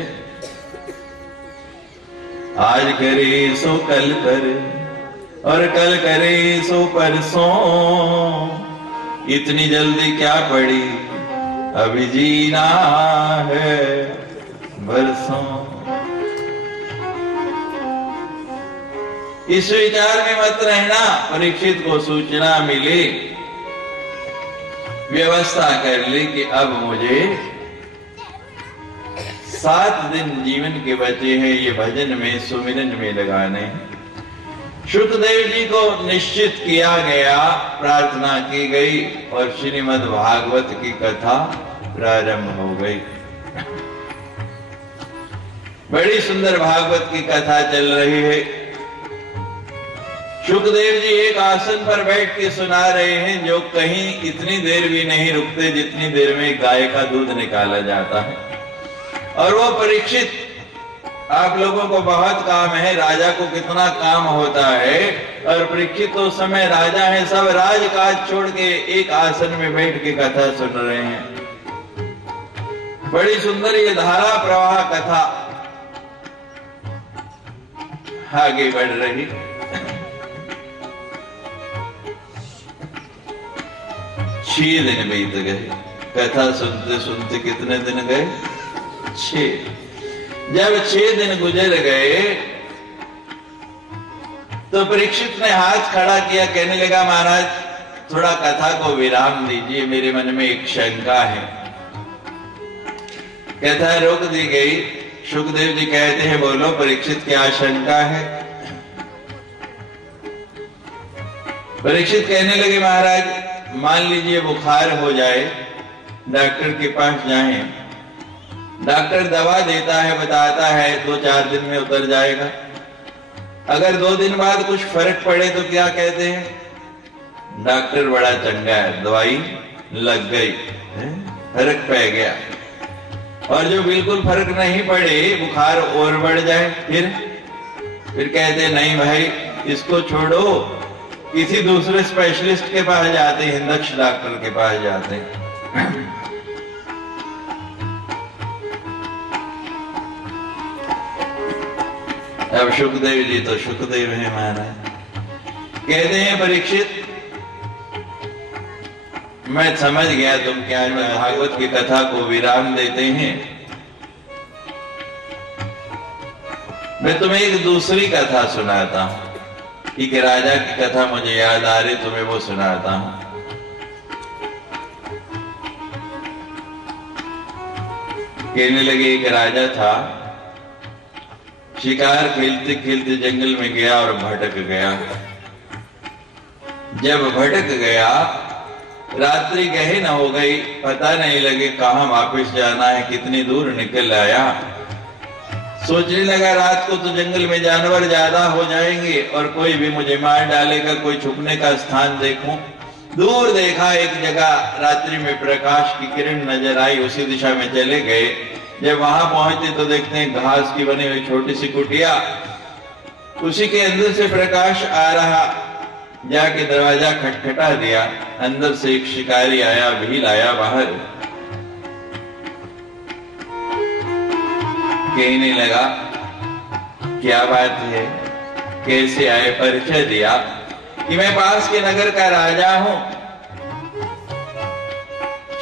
आज करे सो कल करे, और कल करे सो परसों, इतनी जल्दी क्या पड़ी, अभी जीना है बरसों। इस विचार में मत रहना। परीक्षित को सूचना मिली, व्यवस्था कर ली कि अब मुझे 7 दिन जीवन के बचे हैं, ये भजन में, सुमिरन में लगाने। शुकदेव जी को निश्चित किया गया, प्रार्थना की गई, और श्रीमद् भागवत की कथा प्रारंभ हो गई। बड़ी सुंदर भागवत की कथा चल रही है। शुकदेव जी एक आसन पर बैठ के सुना रहे हैं, जो कहीं इतनी देर भी नहीं रुकते जितनी देर में गाय का दूध निकाला जाता है। और वो परीक्षित, आप लोगों को बहुत काम है, राजा को कितना काम होता है, और परीक्षित तो उस समय राजा है, सब राजकाज छोड़ के एक आसन में बैठ के कथा सुन रहे हैं। बड़ी सुंदर ये धारा प्रवाह कथा आगे बढ़ रही। 6 दिन बीत गए, कथा सुनते सुनते कितने दिन गए? 6। जब 6 दिन गुजर गए तो परीक्षित ने हाथ खड़ा किया, कहने लगा महाराज थोड़ा कथा को विराम दीजिए, मेरे मन में एक शंका है। कथा रोक दी गई। शुकदेव जी कहते हैं बोलो परीक्षित क्या शंका है? परीक्षित कहने लगे महाराज मान लीजिए बुखार हो जाए, डॉक्टर के पास जाएं, डॉक्टर दवा देता है, बताता है 2-4 दिन में उतर जाएगा। अगर 2 दिन बाद कुछ फर्क पड़े तो क्या कहते हैं? डॉक्टर बड़ा चंगा है, दवाई लग गई, फर्क पड़ गया। और जो बिल्कुल फर्क नहीं पड़े, बुखार और बढ़ जाए, फिर कहते नहीं भाई इसको छोड़ो, किसी दूसरे स्पेशलिस्ट के पास जाते हैं, दक्ष डॉक्टर के पास जाते हैं। अब शुकदेव जी तो शुकदेव है महाराज, कहते हैं परीक्षित मैं समझ गया तुम क्या भागवत की कथा को विराम देते हैं, मैं तुम्हें एक दूसरी कथा सुनाता हूं। एक राजा की कथा मुझे याद आ रही, तुम्हें वो सुनाता हूं। कहने लगे एक राजा था, शिकार खेलते खेलते जंगल में गया और भटक गया। जब भटक गया रात्रि गहन हो गई, पता नहीं लगे कहां वापस जाना है, कितनी दूर निकल आया। सोचने लगा रात को तो जंगल में जानवर ज्यादा हो जाएंगे और कोई भी मुझे मार डालेगा, कोई छुपने का स्थान देखूं। दूर देखा एक जगह रात्रि में प्रकाश की किरण नजर आई, उसी दिशा में चले गए। जब वहां पहुंचे तो देखते हैं घास की बनी हुई छोटी सी कुटिया, उसी के अंदर से प्रकाश आ रहा। जाके दरवाजा खटखटा दिया, अंदर से एक शिकारी आया, भील आया बाहर। कहने लगा क्या बात है, कैसे आए? परिचय दिया कि मैं पास के नगर का राजा हूं,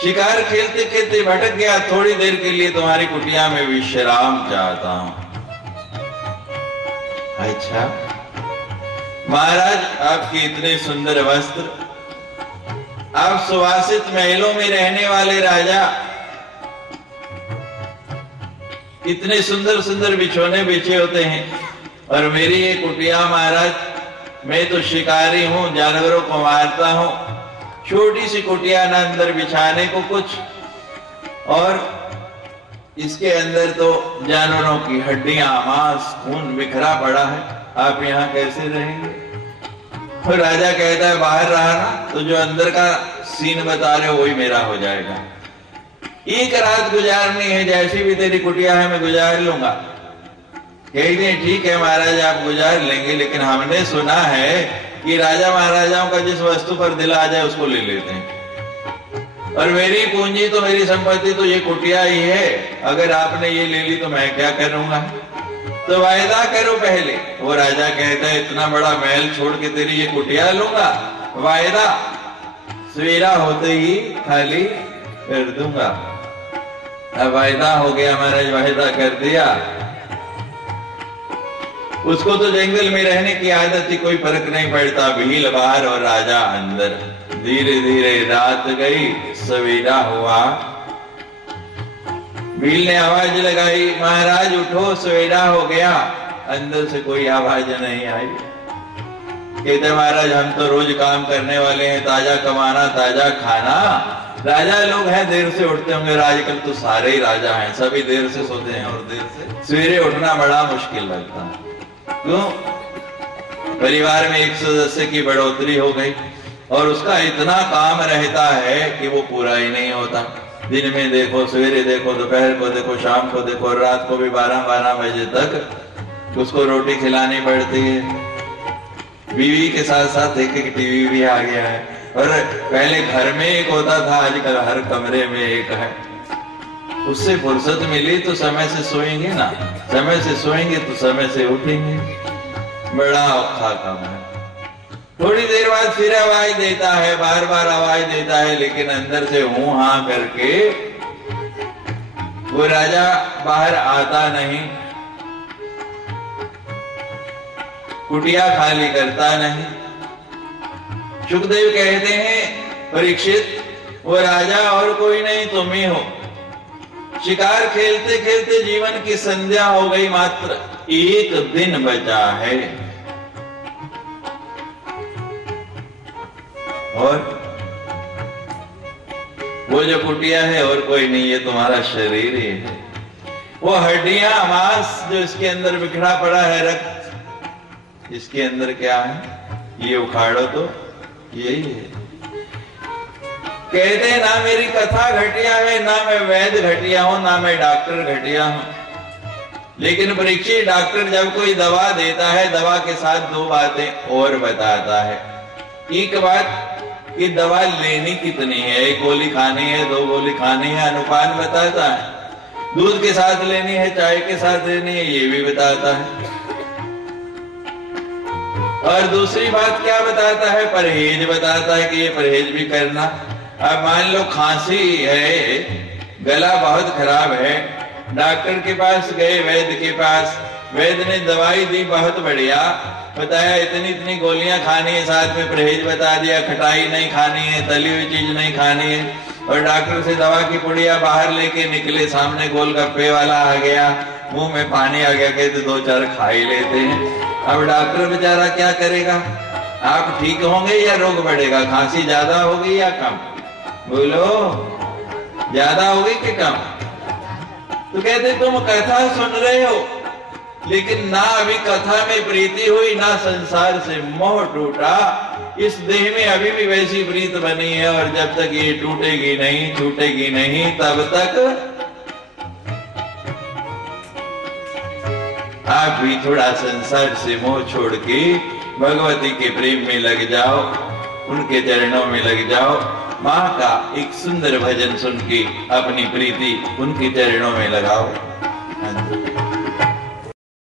शिकार खेलते खेलते भटक गया, थोड़ी देर के लिए तुम्हारी कुटिया में विश्राम चाहता हूं। अच्छा महाराज, आपके इतने सुंदर वस्त्र, आप सुवासित महलों में रहने वाले राजा, इतने सुंदर सुंदर बिछोने बिछे होते हैं, और मेरी ये कुटिया महाराज, मैं तो शिकारी हूं, जानवरों को मारता हूं, छोटी सी कुटिया ना अंदर बिछाने को कुछ, और इसके अंदर तो जानवरों की हड्डियां, मांस, खून बिखरा पड़ा है, आप यहाँ कैसे रहेंगे? और राजा कहता है बाहर रहा ना तो जो अंदर का सीन बता रहे हो वही मेरा हो जाएगा। एक रात गुजारनी है, जैसी भी तेरी कुटिया है मैं गुजार लूंगा। कहते हैं ठीक है महाराज आप गुजार लेंगे, लेकिन हमने सुना है कि राजा महाराजाओं का जिस वस्तु पर दिल आ जाए उसको ले लेते हैं, और मेरी पूंजी तो मेरी संपत्ति तो ये कुटिया ही है, अगर आपने ये ले ली तो मैं क्या करूंगा? तो वायदा करो पहले। वो राजा कहता है इतना बड़ा महल छोड़ के तेरी ये कुटिया लूंगा, वायदा सवेरा होते ही खाली कर दूंगा। अब वायदा हो गया महाराज, वायदा कर दिया। उसको तो जंगल में रहने की आदत थी, कोई फर्क नहीं पड़ता, भील बाहर और राजा अंदर। धीरे धीरे रात गई, सवेरा हुआ, भील ने आवाज लगाई महाराज उठो सवेरा हो गया, अंदर से कोई आवाज नहीं आई। कहते महाराज हम तो रोज काम करने वाले हैं, ताजा कमाना ताजा खाना, राजा लोग हैं देर से उठते होंगे, आजकल तो सारे ही राजा हैं, सभी देर से सोते हैं और देर से सवेरे उठना बड़ा मुश्किल लगता है। क्यों? परिवार में एक सदस्य की बढ़ोतरी हो गई और उसका इतना काम रहता है कि वो पूरा ही नहीं होता। दिन में देखो, सवेरे देखो, दोपहर को देखो, शाम को देखो, और रात को भी 12-12 बजे तक उसको रोटी खिलानी पड़ती है। बीवी के साथ साथ एक टीवी भी आ गया है, और पहले घर में एक होता था, आजकल हर कमरे में एक है। उससे फुर्सत मिली तो समय से सोएंगे ना, समय से सोएंगे तो समय से उठेंगे। बड़ा औखा काम है। थोड़ी देर बाद फिर आवाज देता है, बार बार आवाज देता है, लेकिन अंदर से हूं हां करके वो राजा बाहर आता नहीं, कुटिया खाली करता नहीं। सुखदेव कहते हैं, परीक्षित, वो राजा और कोई नहीं, तुम ही हो। शिकार खेलते खेलते जीवन की संध्या हो गई, मात्र एक दिन बचा है, और वो जो कुटिया है और कोई नहीं, ये तुम्हारा शरीर ही है। वो हड्डियां, मांस जो इसके अंदर बिखरा पड़ा है, रक्त, इसके अंदर क्या है, ये उखाड़ो तो यही है। कहते हैं ना मेरी कथा घटिया है, ना मैं वैद्य घटिया हूं, ना मैं डॉक्टर घटिया हूं। लेकिन परीक्षित, डॉक्टर जब कोई दवा देता है, दवा के साथ दो बातें और बताता है। एक बात कि दवा लेनी कितनी है, एक गोली खानी है, 2 गोली खानी है, अनुपात बताता है। दूध के साथ लेनी है, चाय के साथ लेनी है, ये भी बताता है। और दूसरी बात क्या बताता है, परहेज बताता है कि ये परहेज भी करना। अब मान लो खांसी है, गला बहुत खराब है, डॉक्टर के पास गए, वैद्य के पास, वैद्य ने दवाई दी बहुत बढ़िया, बताया इतनी इतनी गोलियां खानी है, साथ में परहेज बता दिया, खटाई नहीं खानी है, तली हुई चीज नहीं खानी है। और डॉक्टर से दवा की पुड़िया बाहर लेके निकले, सामने गोलगप्पे वाला आ गया, मुंह में पानी आ गया, कहते 2-4 खा ही लेते हैं। अब डॉक्टर बेचारा क्या करेगा, आप ठीक होंगे या रोग बढ़ेगा, खांसी ज्यादा होगी या कम, बोलो, ज्यादा होगी कि कम? तो कहते तुम कथा सुन रहे हो, लेकिन ना अभी कथा में प्रीति हुई, ना संसार से मोह टूटा, इस देह में अभी भी वैसी प्रीत बनी है, और जब तक ये टूटेगी नहीं, छूटेगी नहीं, तब तक आप भी थोड़ा संसार से मोह छोड़ के भगवती के प्रेम में लग जाओ, उनके चरणों में लग जाओ। माँ का एक सुंदर भजन सुन के अपनी प्रीति उनके चरणों में लगाओ।